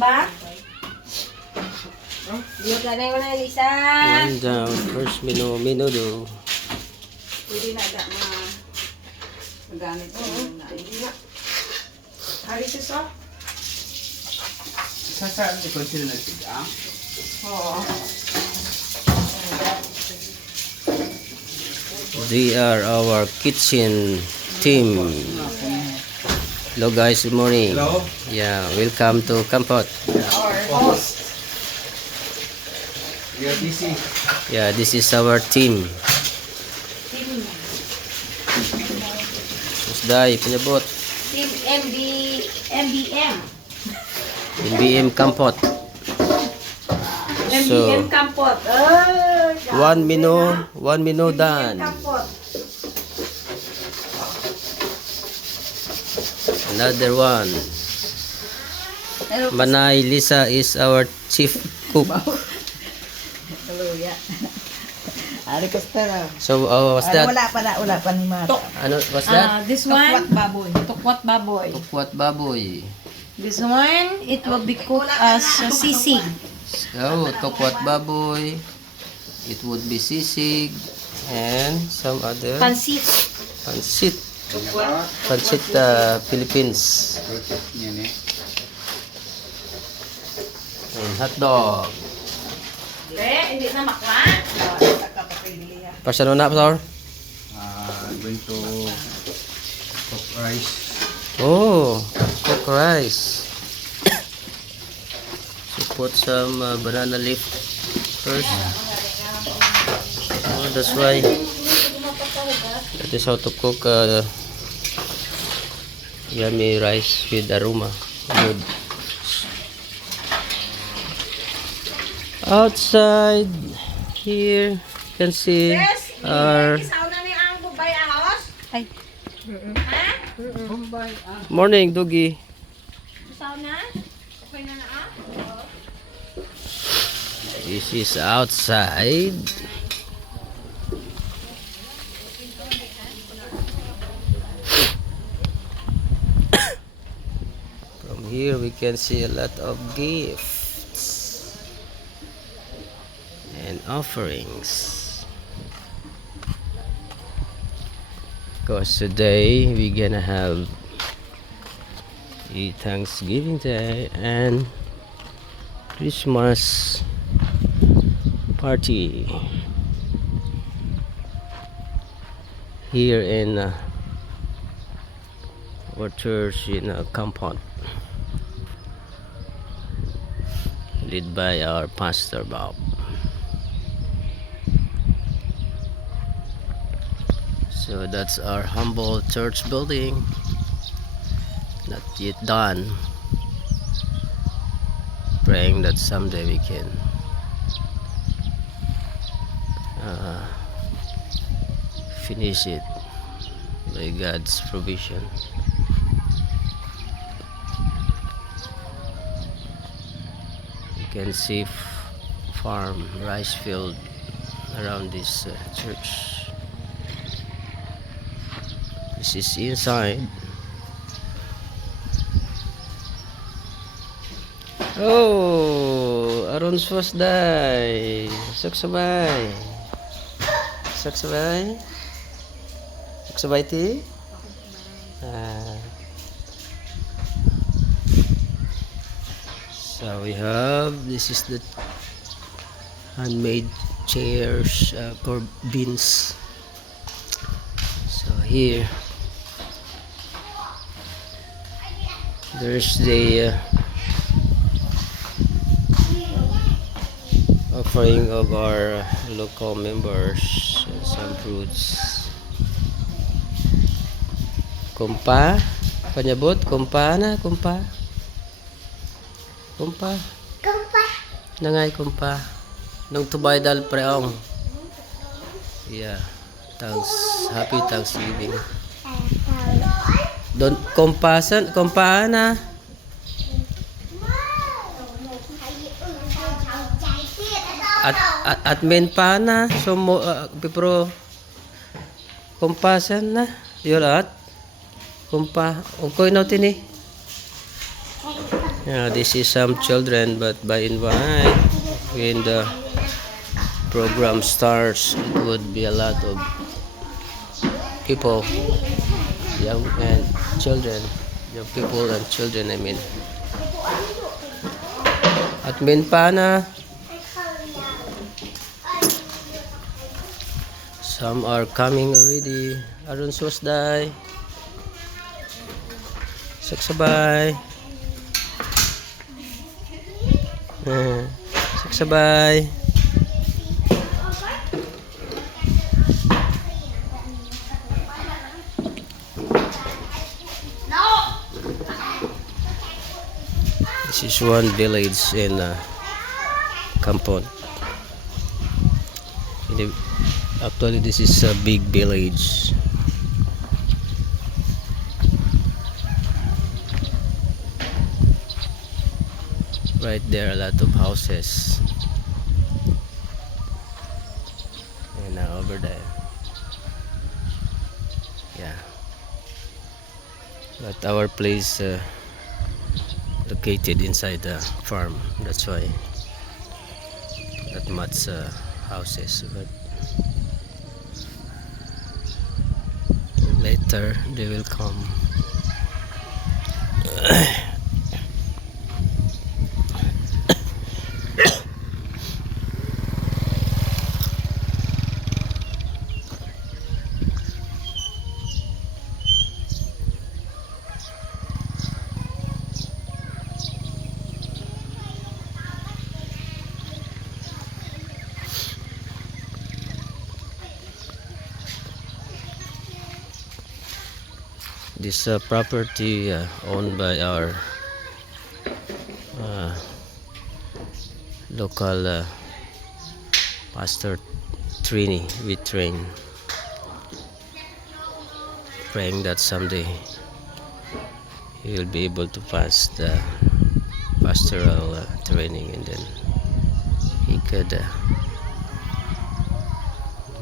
ba? Diyot na yung na Lisa. One down. First minudo. Pwede na agad magamit mo na. Hindi na. Hari sis, oh. Sasaan di consider na siya? Oo. They are our kitchen team. Hello guys, good morning. Hello. Yeah, welcome to Kampot. Our host. You're busy. Yeah, this is our team. Susday, panyabot. Team MBM. MBM Kampot. So, MBM Kampot. one menu done. Kampot. Another one. Manay Lisa is our chief cook. Hello, yeah. Ari Costera. So, what's that? Wala pa ni Mata. Ano, what's that? This Tukwat one, baboy. tukwat baboy. Tukwat baboy. This one, it will be cooked as sisig. Oh, tukwat baboy. It would be sisig and some other Pansit. pansit. Pansit Philippines. Yan eh. And hot dog. Hindi na makwa. Pasano na, Pastor? Going to cook rice. Oh, cook rice. So put some banana leaf first. Oh, that's why. That is how to cook yummy rice with aroma. Good. Outside here, you can see our morning, Doogie. This is outside. From here we can see a lot of gifts and offerings. Because today we're gonna have a Thanksgiving Day and Christmas party here in our church in Kampot, led by our Pastor Bob. So that's our humble church building, not yet done. Praying that someday we can finish it by God's provision. You can see farm, rice field around this church. This is inside. Oh, Aron's first day. Saksabay. Saksabay. Saksabay ti. So we have, this is the handmade chairs, bins. So here there's the offering of our local members, some fruits. Kumpa, panyabot, kumpa na, kumpa. Kumpa. Kumpa. Nangay kumpa. Nung tubay dal preong. Yeah. Happy Thanksgiving. Don kumpasan, kumpana. At men pa na. So pero kumpasan na. Yun at kumpa. Ukoy na tini. Yeah, this is some children, but by invite, when the program starts, it would be a lot of people, young and children, young people and children, I mean. Admin Pana. Some are coming already. Arun Swasday. Saksabay. Saksabay. This is one village in Kampong. Actually, this is a big village. Right there, a lot of houses. And over there. Yeah. But our place located inside the farm. That's why not much houses. But later they will come. This property owned by our local Pastor Trini. We train, praying that someday he will be able to pass the pastoral training, and then he could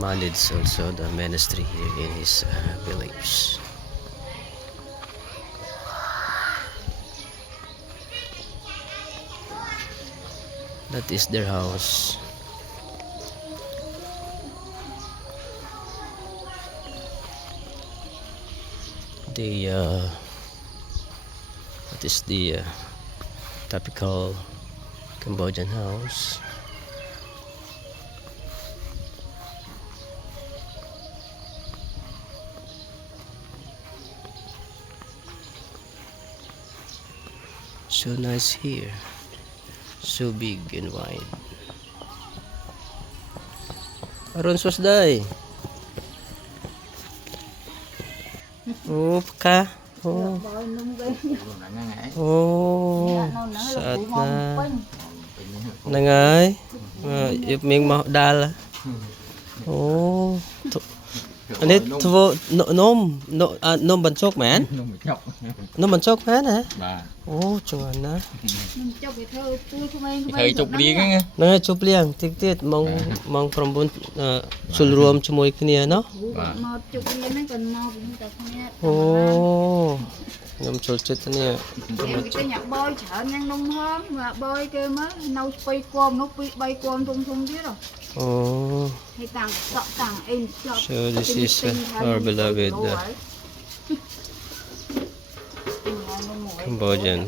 manage also the ministry here in his village. That is their house. That is the typical Cambodian house. So nice here. So big and wide. Arun Swasday. Oh, ka. Oh. Oh. Saat na. Nangay. If mình mau dal. Oh. Anh thua nôm nôm bánh chốc mán. Nôm bánh chốc mán hả? Ô chuẩn á. Thời chụp liền á. Nang chụp liền tiết mong prombun sul rôm chumoi kia nó. Ô. Ngâm chụp chết nè. Cái nhạc bôi chở nhanh nông hơn mà bôi kia mới nấu bay cơm nó bay cơm thung chứ rồi. Oh, so this is our beloved Cambodian.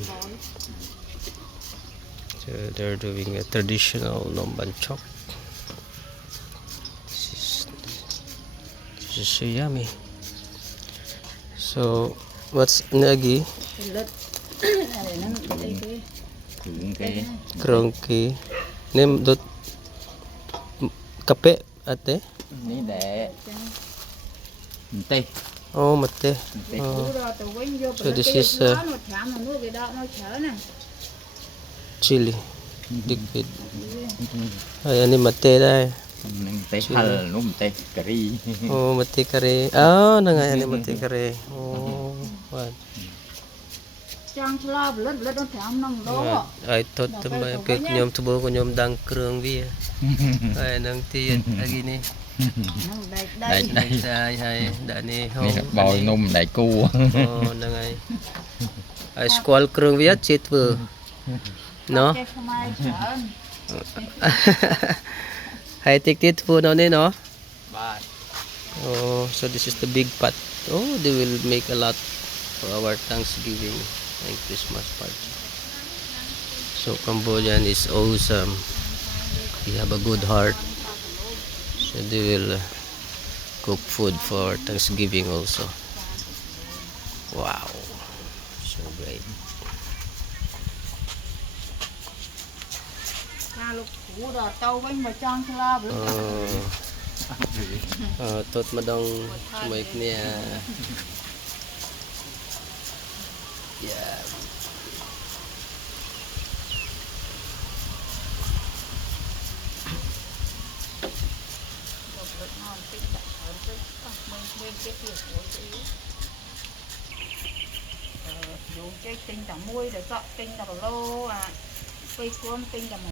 So they're doing a traditional nombanchok. This is so yummy. So what's nagi? Krongki. Name dot kape ate. Ní để tê. Oh, mate. Oh. So this is chili liquid. Ay, ani mate đây. Tê hal nó tê cà ri. Oh, mate curry. Oh, nangai ani mate curry. Oh, what? I thought cái nhóm thu bố của nhóm đang cường vi. Ai nang tiền lagi ni. Đây đã ni hông. Bòi nôm đại cu. Oh, nangai. Ai squal cường vi chết vừa. No? ចេះខ្មែរច្រើន High ticket po no ni no? បាទ Oh, so this is the big pot. Oh, they will make a lot for our Thanksgiving and Christmas party. So Cambodian is awesome. They have a good heart. So they will cook food for Thanksgiving also. Wow, so great. ណាលោកគ្រូដល់ទៅវិញមកចង់ឆ្លាប់ Tot madong sumay niya. Yeah. Dù chơi tinh cả muôi để dọn tinh cả lô à, cây cuốn tinh cả